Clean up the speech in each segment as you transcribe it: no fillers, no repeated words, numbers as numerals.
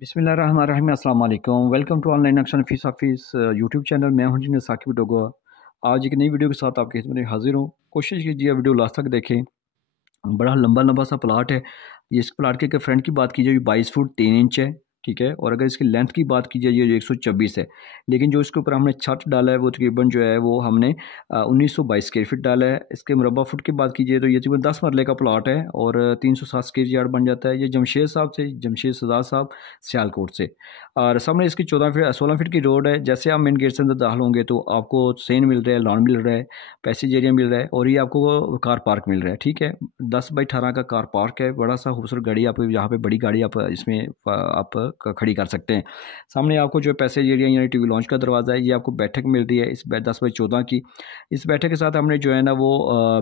बिस्मिल्लाहिर्रहमानिर्रहीम अस्सलाम वालेकुम। Welcome to online action fees office YouTube channel. मैं हूं जी साकिब डोगा। आज एक नई वीडियो के साथ आपके सामने हाजिर हूं। कोशिश कीजिए वीडियो लास्ट तक देखें। बड़ा लंबा लंबा सा प्लाट है ये। इस प्लाट के फ्रंट की बात की जाए 22 फुट 3 इंच है, ठीक है। और अगर इसकी लेंथ की बात की जाए ये 124 है, लेकिन जो इसके ऊपर हमने छत डाला है वो तकरीबन जो है वो हमने 1922 स्क्वायर फीट डाला है। इसके मुरबा फुट की बात कीजिए तो ये तकरीबन 10 मरले का प्लाट है और 307 स्क्वायर यार्ड बन जाता है। ये जमशेद साहब से, जमशेद सजाद साहब सियालकोट से। और सामने इसकी 16 फीट की रोड है। जैसे आप मेन गेट से अंदर दाखिल होंगे तो आपको सेन मिल रहा है, लॉन मिल रहा है, पैसेज एरिया मिल रहा है और ये आपको कार पार्क मिल रहा है, ठीक है। 10 बाई 18 का कार पार्क है। बड़ा सा खूबसूरत गाड़ी आप यहाँ पे, बड़ी गाड़ी आप इसमें आप खड़ी कर सकते हैं। सामने आपको जो पैसेज एरिया यानी टीवी लॉन्च का दरवाज़ा है, ये आपको बैठक मिल रही है इस 10 बाई 14 की। इस बैठक के साथ हमने जो है ना वो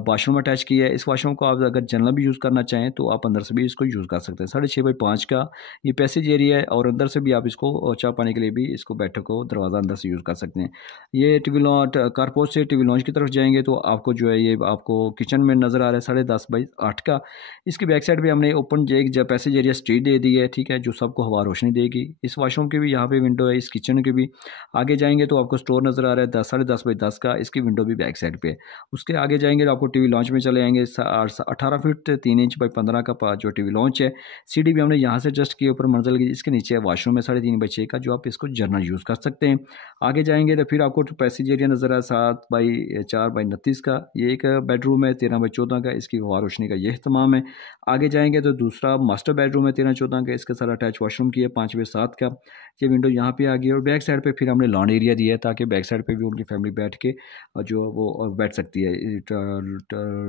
वाशरूम अटैच किया है। इस वाशरूम को आप अगर जनरल भी यूज़ करना चाहें तो आप अंदर से भी इसको यूज़ कर सकते हैं। 6.5 बाई 5 का ये पैसेज एरिया है और अंदर से भी आप इसको चाय पाने के लिए भी इसको बैठक को दरवाज़ा अंदर से यूज़ कर सकते हैं। ये टीवी लॉन्च कारपोर्ट से टीवी लॉन्च की तरफ जाएंगे तो आपको जो है ये आपको किचन में नज़र आ रहा है 10.5 बाई 8 का। इसकी बैक साइड पे हमने ओपन एक पैसेज एरिया स्ट्रीट दे दी है, ठीक है, जो सबको हवा रोशनी देगी। इस वाशरूम की भी यहाँ पे विंडो है, इस किचन की भी। आगे जाएंगे तो आपको स्टोर नज़र आ रहा है 10.5 बाई 10 का। इसकी विंडो भी बैक साइड पे है। उसके आगे जाएंगे तो आपको टीवी लॉन्च में चले जाएंगे। 18 फीट 3 इंच बाई 15 का जो टीवी लॉन्च है। सीढ़ी भी हमने यहाँ से जस्ट किए ऊपर मंजिल की। इसके नीचे वाशरूम है 3.5 बाई 6 का, जो आप इसको जर्नल यूज़ कर सकते हैं। आगे जाएंगे तो फिर आपको पैसेज एरिया नज़र है 7 बाई 4 बाई 29 का। ये एक बेडरूम है 13 बाई 14 का। इसकी हवा रोशनी का ये इहतमाम है। आगे जाएंगे तो दूसरा मास्टर बेडरूम है 13-14 का। इसके साथ अटैच वॉशरूम की है 5 बाई 7 का। ये विंडो यहाँ पे आ गई और बैक साइड पे फिर हमने लॉन एरिया दिया है ताकि बैक साइड पे भी उनकी फैमिली बैठ के जो वो बैठ सकती है,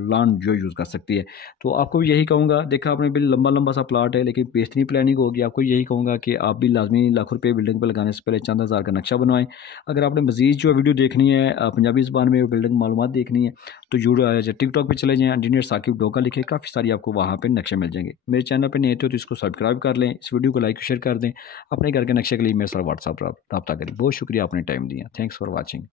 लॉन जो यूज़ कर सकती है। तो आपको भी यही कहूँगा, देखा आपने बिल लंबा लंबा सा प्लाट है लेकिन बेहतरीन प्लानिंग होगी। आपको यही कहूँगा कि आप भी लाजमी लाख रुपये बिल्डिंग पर लगाने से पहले चंद हज़ार का नक्शा बनवाएं। अगर आपने मज़ीद जो वीडियो देखनी है पंजाबी ज़बान में बिल्डिंग मालूमात देखनी है तो यूट्यूब टिकटॉक पे चले जाएं, इंजीनियर साकिब डोका लिखे, काफ़ी सारी आपको वहाँ पे नक्शे मिल जाएंगे। मेरे चैनल पे नहीं थे तो इसको सब्सक्राइब कर लें, इस वीडियो को लाइक शेयर कर दें। अपने घर के नक्शे के लिए मेरे साथ व्हाट्सअप रब्ता करें। बहुत शुक्रिया आपने टाइम दिया। Thanks for watching.